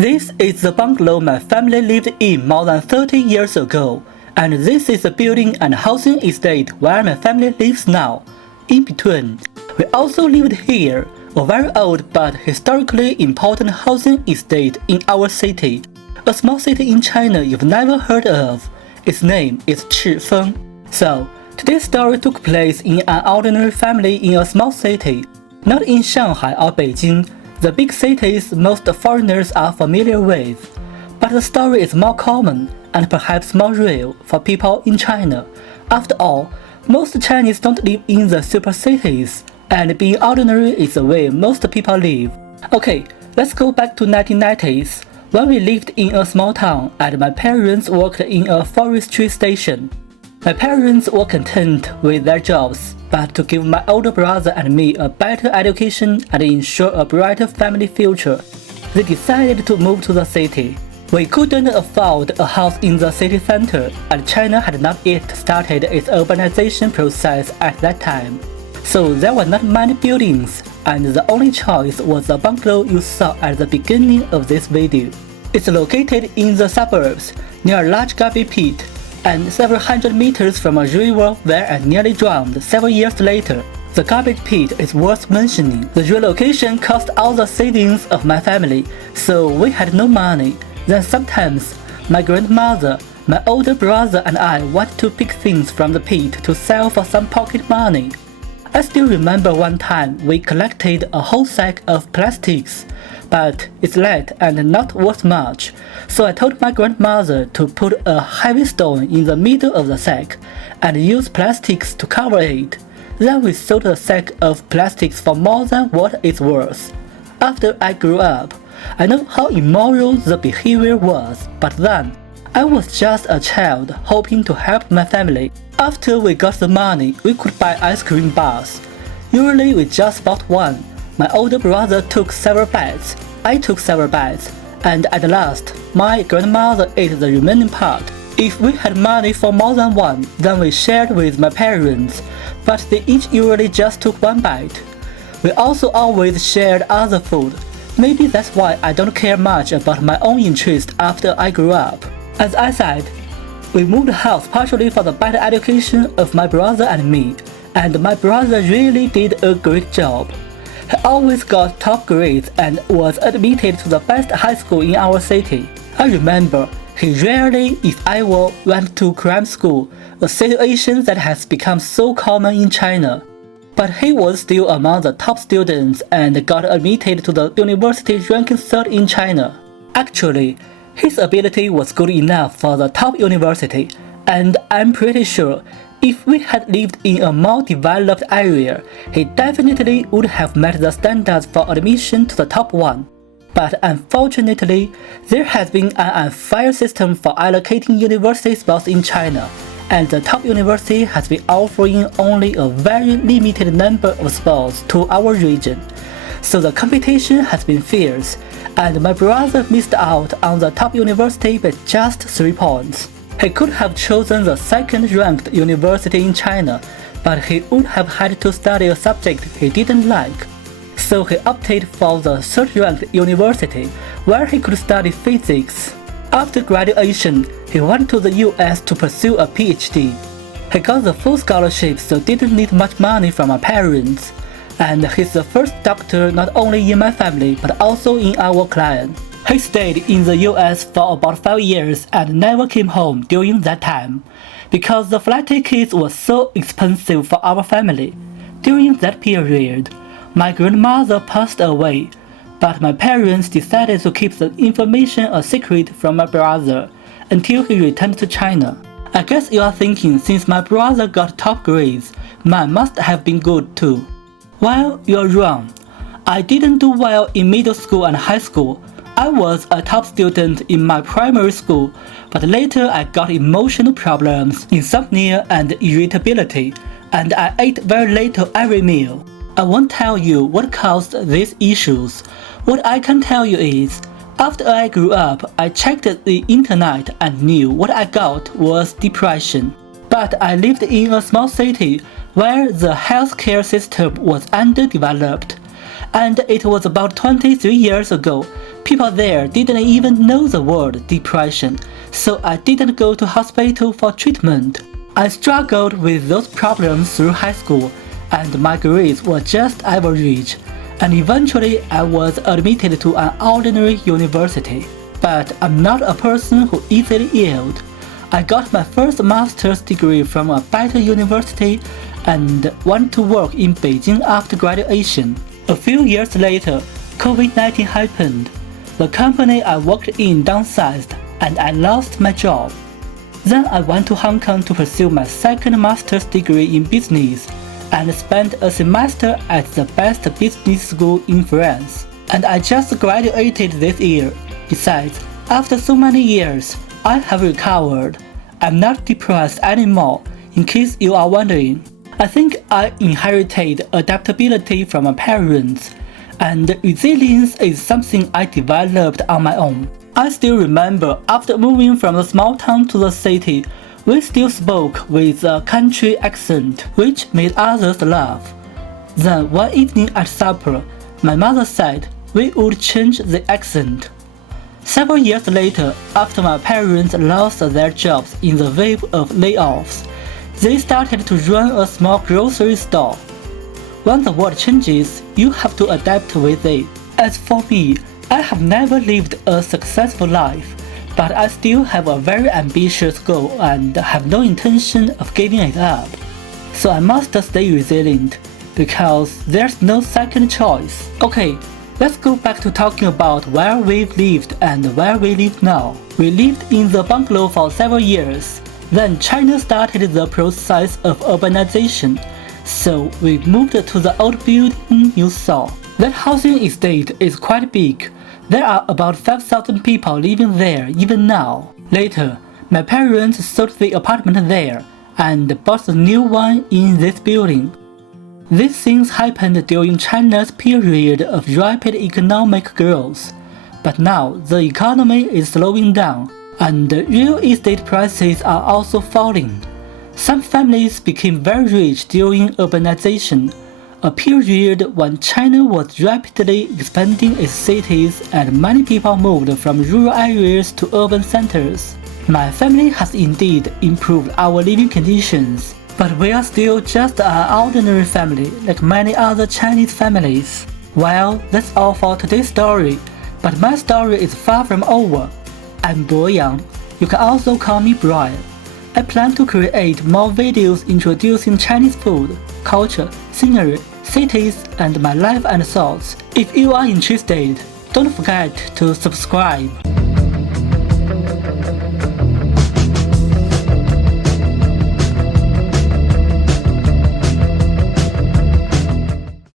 This is the bungalow my family lived in more than 30 years ago, and this is the building and housing estate where my family lives now. In between, we also lived here, a very old but historically important housing estate in our city, a small city in China you've never heard of. Its name is Chifeng. So, today's story took place in an ordinary family in a small city, not in Shanghai or Beijing, the big cities most foreigners are familiar with. But the story is more common and perhaps more real for people in China. After all, most Chinese don't live in the super cities, and being ordinary is the way most people live. Okay, let's go back to 1990s, when we lived in a small town and my parents worked in a forestry station. My parents were content with their jobs, but to give my older brother and me a better education and ensure a brighter family future, they decided to move to the city. We couldn't afford a house in the city center, and China had not yet started its urbanization process at that time. So there were not many buildings, and the only choice was the bungalow you saw at the beginning of this video. It's located in the suburbs, near a large garbage pit, and several hundred meters from a river where I nearly drowned several years later. The garbage pit is worth mentioning. The relocation cost all the savings of my family, so we had no money. Then sometimes, my grandmother, my older brother and I wanted to pick things from the pit to sell for some pocket money. I still remember one time we collected a whole sack of plastics, but it's light and not worth much, so I told my grandmother to put a heavy stone in the middle of the sack and use plastics to cover it. Then we sold the sack of plastics for more than what it's worth. After I grew up, I know how immoral the behavior was, but then, I was just a child hoping to help my family. After we got the money, we could buy ice cream bars. Usually we just bought one. My older brother took several bites, I took several bites, and at last, my grandmother ate the remaining part. If we had money for more than one, then we shared with my parents, but they each usually just took one bite. We also always shared other food. Maybe that's why I don't care much about my own interest after I grew up. As I said, we moved house partially for the better education of my brother and me, and my brother really did a great job. He always got top grades and was admitted to the best high school in our city. I remember he rarely, if ever, went to crime school, a situation that has become so common in China. But he was still among the top students and got admitted to the university ranking third in China. Actually, his ability was good enough for the top university, and I'm pretty sure if we had lived in a more developed area, he definitely would have met the standards for admission to the top one. But unfortunately, there has been an unfair system for allocating university spots in China, and the top university has been offering only a very limited number of spots to our region. So the competition has been fierce, and my brother missed out on the top university by just 3 points. He could have chosen the second-ranked university in China, but he would have had to study a subject he didn't like. So he opted for the third-ranked university, where he could study physics. After graduation, he went to the US to pursue a PhD. He got the full scholarship, so didn't need much money from my parents. And he's the first doctor not only in my family but also in our clan. He stayed in the US for about 5 years and never came home during that time, because the flight tickets were so expensive for our family. During that period, my grandmother passed away, but my parents decided to keep the information a secret from my brother until he returned to China. I guess you are thinking, since my brother got top grades, mine must have been good too. Well, you're wrong. I didn't do well in middle school and high school. I was a top student in my primary school, but later I got emotional problems, insomnia and irritability, and I ate very little every meal. I won't tell you what caused these issues. What I can tell you is, after I grew up, I checked the internet and knew what I got was depression. But I lived in a small city where the healthcare system was underdeveloped, and it was about 23 years ago People there didn't even know the word depression, so I didn't go to hospital for treatment. I struggled with those problems through high school, and my grades were just average, and eventually I was admitted to an ordinary university. But I'm not a person who easily yield. I got my first master's degree from a better university and went to work in Beijing after graduation. A few years later, COVID-19 happened. The company I worked in downsized and I lost my job. Then I went to Hong Kong to pursue my second master's degree in business and spent a semester at the best business school in France. And I just graduated this year. Besides, after so many years, I have recovered. I'm not depressed anymore, in case you are wondering. I think I inherited adaptability from my parents, and resilience is something I developed on my own. I still remember after moving from the small town to the city, we still spoke with a country accent, which made others laugh. Then one evening at supper, my mother said we would change the accent. Several years later, after my parents lost their jobs in the wave of layoffs, they started to run a small grocery store. When the world changes, you have to adapt with it. As for me, I have never lived a successful life, but I still have a very ambitious goal and have no intention of giving it up. So I must stay resilient, because there's no second choice. Okay, let's go back to talking about where we've lived and where we live now. We lived in the bungalow for several years. Then China started the process of urbanization, so we moved to the old building you saw. That housing estate is quite big. There are about 5,000 people living there even now. Later, my parents sold the apartment there and bought the new one in this building. These things happened during China's period of rapid economic growth. But now the economy is slowing down, and real estate prices are also falling. Some families became very rich during urbanization, a period when China was rapidly expanding its cities and many people moved from rural areas to urban centers. My family has indeed improved our living conditions, but we are still just an ordinary family like many other Chinese families. Well, that's all for today's story, but my story is far from over. I'm Boyang. You can also call me Brian. I plan to create more videos introducing Chinese food, culture, scenery, cities, and my life and thoughts. If you are interested, don't forget to subscribe.